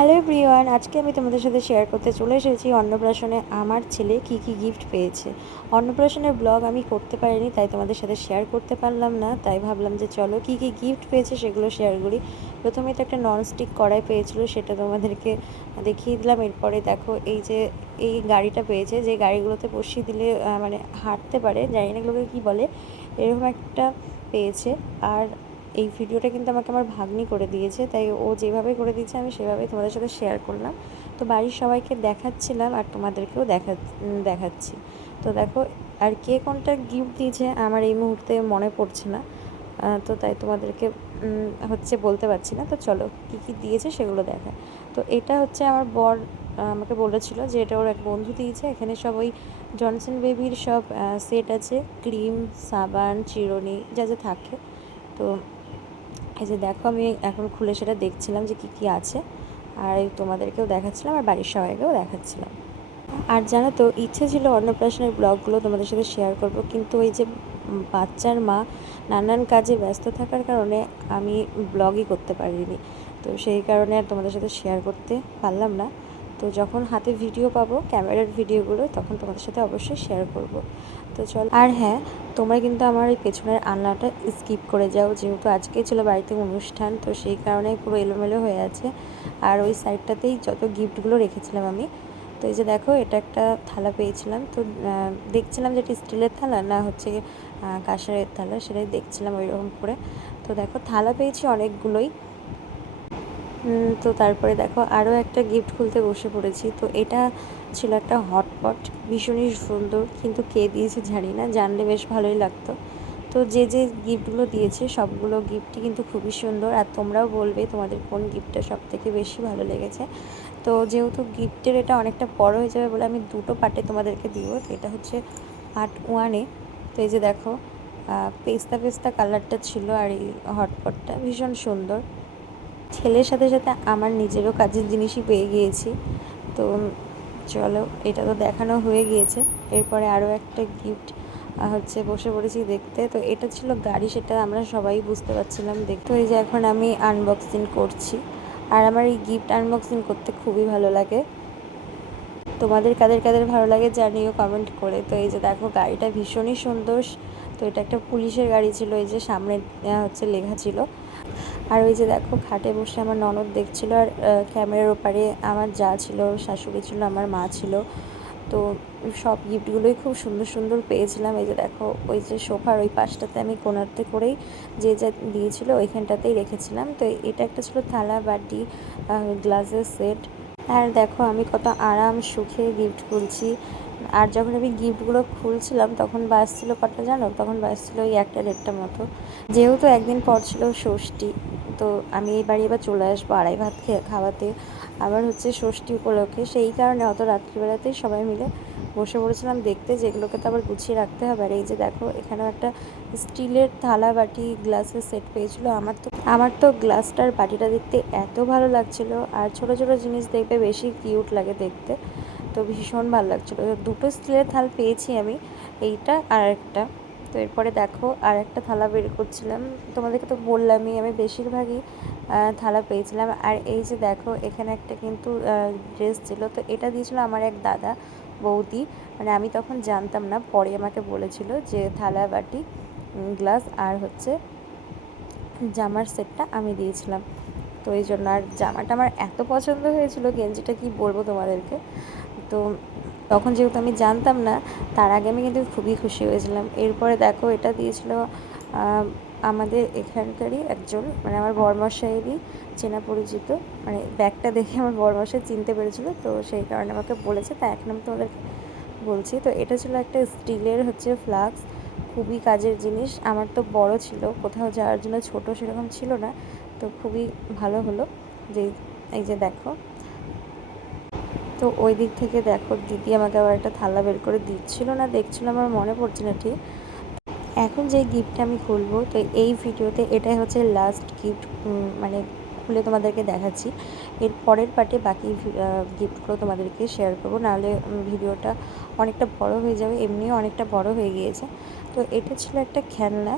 Hello everyone, আজকে আমি তোমাদের সাথে শেয়ার করতে চলে এসেছি অন্নপ্রাশনে আমার ছেলে কি কি গিফট পেয়েছে। অন্নপ্রাশনের ব্লগ আমি করতে পারিনি, তাই তোমাদের সাথে শেয়ার করতে পারলাম না। তাই ভাবলাম যে চলো কি কি গিফট পেয়েছে সেগুলো শেয়ার করি। প্রথমে তো একটা ননস্টিক কড়াই পেয়েছিল, সেটা তোমাদেরকে দেখিয়ে দিলাম। এরপরে দেখো এই যে এই গাড়িটা পেয়েছে, যে গাড়িগুলোতে বসিয়ে দিলে মানে হাঁটতে পারে, জানি না এগুলোকে কী বলে, এরকম একটা পেয়েছে। আর এই ভিডিওটা কিন্তু আমাকে আমার ভাগ্নি করে দিয়েছে, তাই ও যেভাবে করে দিয়েছে আমি সেভাবেই তোমাদের সাথে শেয়ার করলাম। তো বাড়ির সবাইকে দেখাচ্ছিলাম আর তোমাদেরকেও দেখাচ্ছি। তো দেখো, আর কে কোনটা গিফট দিয়েছে আমার এই মুহূর্তে মনে পড়ছে না, তো তাই তোমাদেরকে বলতে পারছি না। তো চলো কী কী দিয়েছে সেগুলো দেখা। তো এটা হচ্ছে আমার বর আমাকে বলেছিল যে এটা ওর এক বন্ধু দিয়েছে। এখানে সব ওই জনসন বেবির সব সেট আছে, ক্রিম, সাবান, চিরুনি, যা যা থাকে। তো এই যে দেখো, আমি এখন খুলে সেটা দেখছিলাম যে কী কী আছে, আর তোমাদেরকেও দেখাচ্ছিলাম আর বাড়ির সবাইকেও দেখাচ্ছিলাম। আর জানো তো, ইচ্ছে ছিল অন্নপ্রাশনের ব্লগগুলো তোমাদের সাথে শেয়ার করব, কিন্তু ওই যে বাচ্চার মা নানান কাজে ব্যস্ত থাকার কারণে আমি ব্লগই করতে পারিনি। তো সেই কারণে আর তোমাদের সাথে শেয়ার করতে পারলাম না। তো যখন হাতে ভিডিও পাবো, ক্যামেরার ভিডিওগুলো, তখন তোমাদের সাথে অবশ্যই শেয়ার করব। তো চলো। আর হ্যাঁ, তোমরা কিন্তু আমার এই পেছনের আলনাটা স্কিপ করে যাও, যেহেতু আজকেই ছিল বাড়িতে অনুষ্ঠান, তো সেই কারণে পুরো এলোমেলো হয়ে আছে। আর ওই সাইডটাতেই যত গিফটগুলো রেখেছিলাম আমি। তো এই যে দেখো, এটা একটা থালা পেয়েছিলাম। তো দেখছিলাম যে এটা স্টিলের থালা না হচ্ছে কাঁসারের থালা, সেটাই দেখছিলাম ওই রকম করে। তো দেখো, থালা পেয়েছি অনেকগুলোই। তো তারপরে দেখো আরও একটা গিফট খুলতে বসে পড়েছি। তো এটা ছিল একটা হটপট, ভীষণই সুন্দর, কিন্তু কে দিয়েছে জানি না, জানলে বেশ ভালোই লাগতো। তো যে যে গিফটগুলো দিয়েছে সবগুলো গিফটই কিন্তু খুবই সুন্দর, আর তোমরাও বলবে তোমাদের কোন গিফটটা সবথেকে বেশি ভালো লেগেছে। তো যেহেতু গিফটের এটা অনেকটা বড় হয়ে যাবে বলে আমি দুটো পার্টে তোমাদেরকে দিব। তো এটা হচ্ছে পার্ট ওয়ানে। তো এই যে দেখো, পেস্তা পেস্তা কালারটা ছিল, আর এই হটপটটা ভীষণ সুন্দর। ছেলের সাথে সাথে আমার নিজেরও কাজের জিনিসই পেয়ে গিয়েছি। তো চলো, এটা তো দেখানো হয়ে গিয়েছে। এরপরে আরও একটা গিফট বসে পড়েছি দেখতে। তো এটা ছিল গাড়ি, সেটা আমরা সবাই বুঝতে পারছিলাম দেখতে। এই যে এখন আমি আনবক্সিং করছি, আর আমার এই গিফট আনবক্সিং করতে খুবই ভালো লাগে। তোমাদের কাদের কাদের ভালো লাগে জানিও কমেন্ট করে। তো এই যে দেখো, গাড়িটা ভীষণই সুন্দর। তো এটা একটা পুলিশের গাড়ি ছিল, এই যে সামনে লেখা ছিল। আর ওই যে দেখো, খাটে বসে আমার ননদ দেখছিল, আর ক্যামেরার ওপারে আমার যা ছিল, শাশুড়ি ছিল, আমার মা ছিল। তো সব গিফটগুলোই খুব সুন্দর সুন্দর পেয়েছিলাম। এই যে দেখো, ওই যে সোফার ওই পাশটাতে আমি কোণাতে করেই যে যা দিয়েছিল ওইখানটাতেই রেখেছিলাম। তো এটা একটা ছিল থালা, বাটি, গ্লাসের সেট। আর দেখো, আমি কত আরাম সুখে গিফট খুলছি। আর যখন আমি গিফটগুলো খুলছিলাম তখন বাজছিল কটা জানো, তখন বাজছিল ওই 1টা 1:30 মতো। যেহেতু একদিন পর ছিল ষষ্ঠী, তো আমি এই বাড়ি এবার চলে আসবো আড়াই ভাত খাওয়াতে। আবার ষষ্ঠী উপলক্ষে, সেই কারণে অত রাত্রিবেলাতেই সবাই মিলে বসে পড়েছিলাম দেখতে, যেগুলোকে তো আবার গুছিয়ে রাখতে হবে। আর এই যে দেখো, এখানেও একটা স্টিলের থালা, বাটি, গ্লাসের সেট পেয়েছিল। আমার তো গ্লাসটার বাটিটা দেখতে এত ভালো লাগছিল, আর ছোট ছোট জিনিস দেখবে বেশি কিউট লাগে দেখতে। তো ভীষণ ভালো লাগছিলো। দুটো স্টিলের থাল পেয়েছি আমি, এইটা আর একটা। তো এরপরে দেখো, আর একটা থালা বের করছিলাম। তোমাদেরকে তো বললামই আমি বেশিরভাগই থালা পেয়েছিলাম। আর এই যে দেখো, এখানে একটা কিন্তু ড্রেস ছিল। তো এটা দিয়েছিল আমার এক দাদা বৌদি, মানে আমি তখন জানতাম না, পরে আমাকে বলেছিল যে থালা, বাটি, গ্লাস আর জামার সেটটা আমি দিয়েছিলাম। তো এই জন্য, আর জামাটা আমার এত পছন্দ হয়েছিল, গেঞ্জিটা কি বলবো তোমাদেরকে। তো তখন যেহেতু আমি জানতাম না, তার আগে আমি কিন্তু খুবই খুশি হয়েছিলাম। এরপরে দেখো, এটা দিয়েছিল আমাদের এখানকারই একজন, মানে আমার বরমশাইয়েরই চেনা পরিচিত। মানে ব্যাগটা দেখে আমার বরমশাই চিনতে পেরেছিল, তো সেই কারণে আমাকে বলেছে, তাই এখন আমি তোমাদেরকে বলছি। তো এটা ছিল একটা স্টিলের ফ্লাস্ক, খুবই কাজের জিনিস। আমার তো বড় ছিল, কোথাও যাওয়ার জন্য ছোট সেরকম ছিল না, তো খুবই ভালো হলো যে এই যে দেখো। তো ওই দিক থেকে দেখো, দিদি আমাকে আবার একটা থালা বের করে দিচ্ছিল না দেখছিল, আমার মনে পড়ছে না ঠিক। এখন যে গিফটটা আমি খুলবো, তো এই ভিডিওতে এটাই হচ্ছে লাস্ট গিফট, মানে খুলে তোমাদেরকে দেখাচ্ছি। এর পরের পার্টে বাকি গিফটগুলো তোমাদেরকে শেয়ার করবো, নাহলে ভিডিওটা অনেকটা বড় হয়ে যাবে, এমনিও অনেকটা বড় হয়ে গিয়েছে। তো এটা ছিল একটা খেলনা।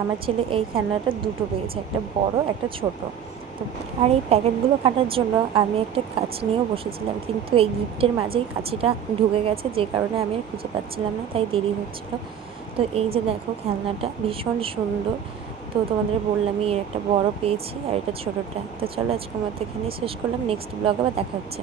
আমার ছেলে এই খেলনাটা দুটো পেয়েছে, একটা বড় একটা ছোট। তো আর এই প্যাকেটগুলো কাটার জন্য আমি একটা কাঁচি নিয়েও বসেছিলাম, কিন্তু এই গিফটের মাঝেই কাঁচিটা ঢুকে গেছে, যে কারণে আমি আর খুঁজে পাচ্ছিলাম না, তাই দেরি হচ্ছিলো। তো এই যে দেখো খেলনাটা ভীষণ সুন্দর। তো তোমাদের বললামই এর একটা বড় পেয়েছি আর এটা ছোটোটা। তো চলো আজকের মতো এখানেই শেষ করলাম, নেক্সট ব্লগে আবার দেখা হচ্ছে।